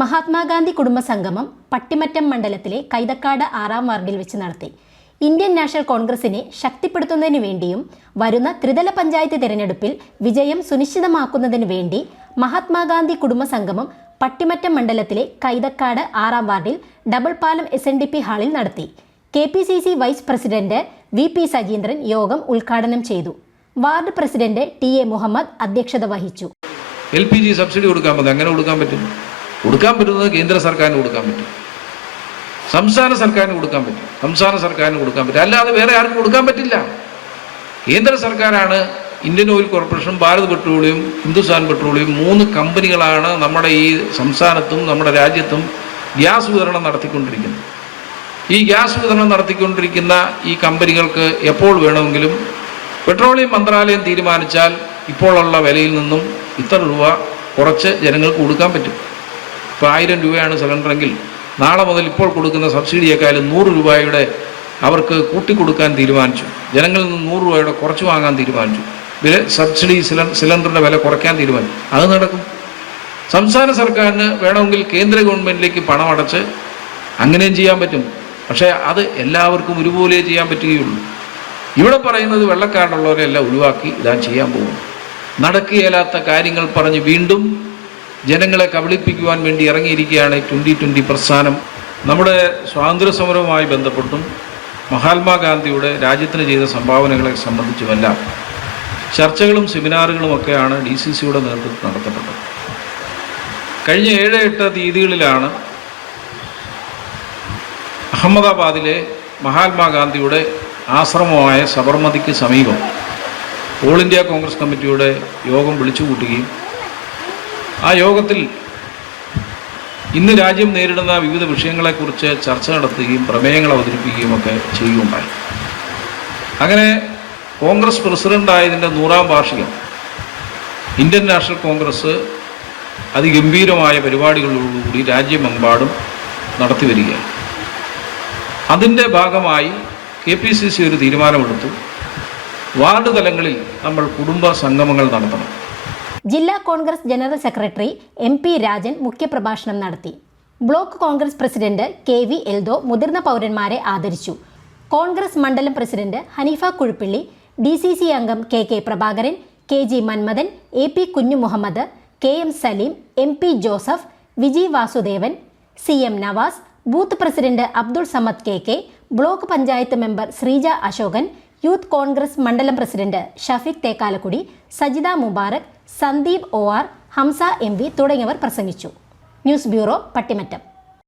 മഹാത്മാഗാന്ധി കുടുംബ സംഗമം പട്ടിമറ്റം മണ്ഡലത്തിലെ കൈതക്കാട് ആറാം വാർഡിൽ വെച്ച് നടത്തി. ഇന്ത്യൻ നാഷണൽ കോൺഗ്രസിനെ ശക്തിപ്പെടുത്തുന്നതിനു വേണ്ടിയും വരുന്ന ത്രിതല പഞ്ചായത്ത് തിരഞ്ഞെടുപ്പിൽ വിജയം സുനിശ്ചിതമാക്കുന്നതിനു വേണ്ടി മഹാത്മാഗാന്ധി കുടുംബ സംഗമം പട്ടിമറ്റം മണ്ഡലത്തിലെ കൈതക്കാട് ആറാം വാർഡിൽ ഡബിൾ പാലം എസ് എൻ ഡി പി ഹാളിൽ നടത്തി. K P C C vice president V P Sajeendran യോഗം ഉദ്ഘാടനം ചെയ്തു. Ward president T A Muhammad അധ്യക്ഷത വഹിച്ചു. എൽ പി ജി സബ്സിഡി കൊടുക്കാൻ പറ്റും അങ്ങനെ കൊടുക്കാൻ പറ്റും കൊടുക്കാൻ പറ്റുന്നത് കേന്ദ്ര സർക്കാരിന് കൊടുക്കാൻ പറ്റും. സംസ്ഥാന സർക്കാരിന് കൊടുക്കാൻ പറ്റും. സംസ്ഥാന സർക്കാരിന് കൊടുക്കാൻ പറ്റും. അല്ലാതെ വേറെ ആർക്കും കൊടുക്കാൻ പറ്റില്ല. കേന്ദ്ര സർക്കാരാണ് ഇന്ത്യൻ ഓയിൽ കോർപ്പറേഷനും ഭാരത് പെട്രോളിയം ഹിന്ദുസ്ഥാൻ പെട്രോളിയം മൂന്ന് കമ്പനികളാണ് നമ്മുടെ ഈ സംസ്ഥാനത്തും നമ്മുടെ രാജ്യത്തും ഗ്യാസ് വിതരണം നടത്തിക്കൊണ്ടിരിക്കുന്നത്. ഈ ഗ്യാസ് വിതരണം നടത്തിക്കൊണ്ടിരിക്കുന്ന ഈ കമ്പനികൾക്ക് എപ്പോൾ വേണമെങ്കിലും പെട്രോളിയം മന്ത്രാലയം തീരുമാനിച്ചാൽ ഇപ്പോഴുള്ള വിലയിൽ നിന്നും ഇത്ര രൂപ കുറച്ച് ജനങ്ങൾക്ക് കൊടുക്കാൻ പറ്റും. ഇപ്പോൾ ആയിരം രൂപയാണ് സിലിണ്ടറെങ്കിൽ നാളെ മുതൽ ഇപ്പോൾ കൊടുക്കുന്ന സബ്സിഡിയേക്കാളും നൂറ് രൂപയുടെ അവർക്ക് കൂട്ടിക്കൊടുക്കാൻ തീരുമാനിച്ചു. ജനങ്ങളിൽ നിന്ന് നൂറ് രൂപയുടെ കുറച്ച് വാങ്ങാൻ തീരുമാനിച്ചു. വില സബ്സിഡി സിലി സിലിണ്ടറിന്റെ വില കുറയ്ക്കാൻ തീരുമാനിച്ചു. അത് നടക്കും. സംസ്ഥാന സർക്കാരിന് വേണമെങ്കിൽ കേന്ദ്ര ഗവൺമെന്റിലേക്ക് പണം അടച്ച് അങ്ങനെയും ചെയ്യാൻ പറ്റും. പക്ഷേ അത് എല്ലാവർക്കും ഒരുപോലെ ചെയ്യാൻ പറ്റുകയുള്ളൂ. ഇവിടെ പറയുന്നത് വെള്ളക്കാരുള്ളവരെല്ലാം ഒഴിവാക്കി ഇതാ ചെയ്യാൻ പോകും നടക്കുകയില്ലാത്ത കാര്യങ്ങൾ പറഞ്ഞ് വീണ്ടും ജനങ്ങളെ കബളിപ്പിക്കുവാൻ വേണ്ടി ഇറങ്ങിയിരിക്കുകയാണ് ട്വന്റി ട്വന്റി പ്രസ്ഥാനം. നമ്മുടെ സ്വാതന്ത്ര്യ സമരവുമായി ബന്ധപ്പെട്ടും മഹാത്മാഗാന്ധിയുടെ രാജ്യത്തിന് ചെയ്ത സംഭാവനകളെ സംബന്ധിച്ചുമെല്ലാം ചർച്ചകളും സെമിനാറുകളും ഒക്കെയാണ് ഡി സി സിയുടെ നേതൃത്വത്തിൽ നടത്തപ്പെട്ടത്. കഴിഞ്ഞ ഏഴ് എട്ട് തീയതികളിലാണ് അഹമ്മദാബാദിലെ മഹാത്മാഗാന്ധിയുടെ ആശ്രമമായ സബർമതിക്ക് സമീപം ഓൾ ഇന്ത്യ കോൺഗ്രസ് കമ്മിറ്റിയുടെ യോഗം വിളിച്ചുകൂട്ടുകയും ആ യോഗത്തിൽ ഇന്ന് രാജ്യം നേരിടുന്ന വിവിധ വിഷയങ്ങളെക്കുറിച്ച് ചർച്ച നടത്തുകയും പ്രമേയങ്ങൾ അവതരിപ്പിക്കുകയും ഒക്കെ ചെയ്യുകയുണ്ടായി. അങ്ങനെ കോൺഗ്രസ് പ്രസിഡന്റായതിന്റെ നൂറാം വാർഷികം ഇന്ത്യൻ നാഷണൽ കോൺഗ്രസ് അതിഗംഭീരമായ പരിപാടികളോടുകൂടി രാജ്യമെമ്പാടും നടത്തി വരികയാണ്. അതിന്റെ ഭാഗമായി കെ പി സി സി ഒരു തീരുമാനമെടുത്തു. വാർഡ് തലങ്ങളിൽ നമ്മൾ കുടുംബ സംഗമങ്ങൾ നടത്തണം. ജില്ലാ Congress general secretary M P Rajan മുഖ്യപ്രഭാഷണം നടത്തി. Block Congress president K V Eldho മുതിർന്ന പൗരന്മാരെ ആദരിച്ചു. കോൺഗ്രസ് മണ്ഡലം president Haneefa Kuzhuppilly D C C അംഗം K K Prabhakaran K G Manmadhan A P Kunju Muhammad K M Saleem M P Joseph Viji Vasudevan C M Navas booth president Abdul Samad K K block panchayat member Sreeja Ashokan youth Congress മണ്ഡലം president Shafeeq Thekkalakudy Sajitha Mubarak Sandeep O R Hamza M തുടങ്ങിയവർ പ്രസംഗിച്ചു. News bureau Pattimattom.